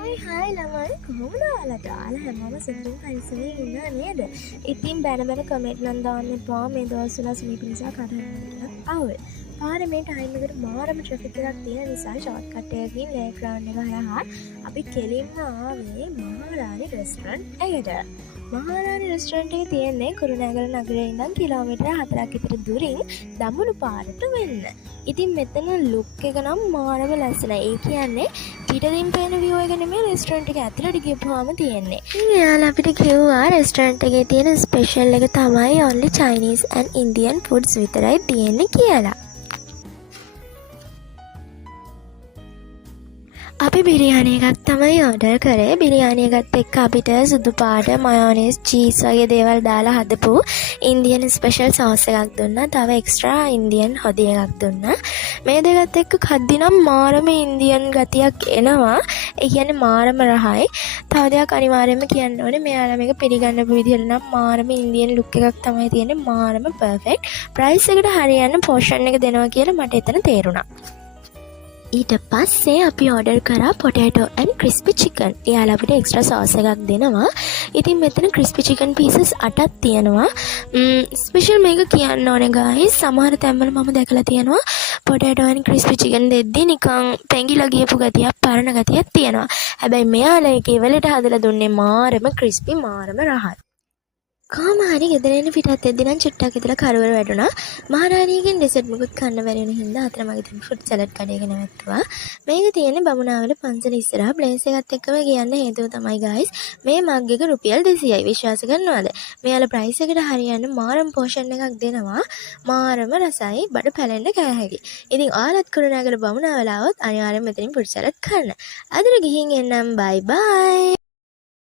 හයි ළමයි කොහොමද ඔයාලට? ඔයාලා හැමෝම සුදුසුම් පරිසරයේ ඉන්නා නේද? ඉතින් බැන බැන කමෙන්ට් නම් දාන්න එපා. මේ දවස්වල සුනිප නිසා කඩන්න අවුල්. පාරේ මේ ටයිම් එකට මාරම ට්‍රැෆික් එකක් තියෙන නිසා ෂෝට් කට් එකකින් ලේ ග්‍රවුන්ඩ් එක හරහා අපි කෙලින්ම ආවේ මහාරාණි රෙස්ටොරන්ට් එකට. මහාරාණි රෙස්ටොරන්ට් එක තියෙන්නේ කුරුණෑගල නගරේ ඉඳන් කිලෝමීටර් 4ක් විතර දුරින් දඹුලු පාරට වෙන්න. ඉතින් මෙතන ලුක් එක නම් මාරම ලස්සනයි. ඒ කියන්නේ පිටින් පේන view එක නෙමෙයි රෙස්ටොරන්ට් එක ඇතුළට ගියපුවාම තියෙන්නේ. ඉතින් එයාලා අපිට කිව්වා රෙස්ටොරන්ට් එකේ තියෙන ස්පෙෂල් එක තමයි only Chinese and Indian foods විතරයි තියෙන්නේ කියලා. අපි බිරියානි එකක් තමයි ඕඩර් කරේ. බිරියානි එකත් එක්ක අපිට සුදු පාට මයෝනීස් චීස් වගේ දේවල් දාලා හදපු ඉන්දියන් ස්පෙෂල් සෝස් එකක් දුන්නා. තව එක්ස්ට්‍රා ඉන්දියන් හොදි එකක් දුන්නා. මේ දෙකත් එක්ක කද්දි නම් මාරම ඉන්දියන් ගතියක් එනවා. ඒ කියන්නේ මාරම රහයි. තව දෙයක් අනිවාර්යයෙන්ම කියන්න ඕනේ මෙයාලා මේක පිළිගන්නපු විදිහට නම් මාරම ඉන්දියන් ලුක් එකක් තමයි තියෙන්නේ. මාරම පර්ෆෙක්ට්. ප්‍රයිස් එකට හරියන්න පෝෂන් එක දෙනවා කියලා මට එතන තේරුණා. ඊට පස්සේ අපි ඕඩර් කරා පොටේටෝ ඇන්ඩ් ක්‍රිස්පි චිකන්. එයාලා අපිට එක්ස්ට්‍රා සෝස් එකක් දෙනවා. ඉතින් මෙතන ක්‍රිස්පි චිකන් පීසස් 8ක් තියෙනවා. ස්පෙෂල් මේක කියන්න ඕනේ ගායිස්. සමහර තැන්වල මම දැකලා තියෙනවා පොටේටෝ ඇන්ඩ් ක්‍රිස්පි චිකන් දෙද්දි නිකන් පෙඟිලා ගියපු ගතියක් පරණ ගතියක් තියෙනවා. හැබැයි මෙයාලා ඒකේ වෙලට හදලා දුන්නේ මාරම ක්‍රිස්පි මාරම රහයි. කොහොම හරි ගෙදර එන පිටත් එද්දි නම් චුට්ටක් විතර කරවල වැටුණා. මහරාණියගෙන් ඩෙසර්ට් මොකුත් කන්න බැරි වෙන හින්දා අතන මගේ තියෙන ෆෘට් සලාඩ් කඩේක නැවැත්තුවා. මේක තියෙන්නේ බමුණාවල පන්සල ඉස්සරහා. ප්ලේස් එකත් එක්කම කියන්න හේතුව තමයි ගයිස් මේ මග් එක රුපියල් 200යි. විශ්වාස කරනවද? මෙයාලා ප්‍රයිස් එකට හරියන්න මාරම් පෝෂන් එකක් දෙනවා. මාරම රසයි බඩ පැලෙන්න කෑ හැකි. ඉතින් ඔයාලත් කුරුණෑගල බමුණාවල આવොත් අනිවාර්යෙන් මෙතනින් ෆෘට් සලාඩ් කන්න. අදට ගිහින් එන්නම් බයි බයි.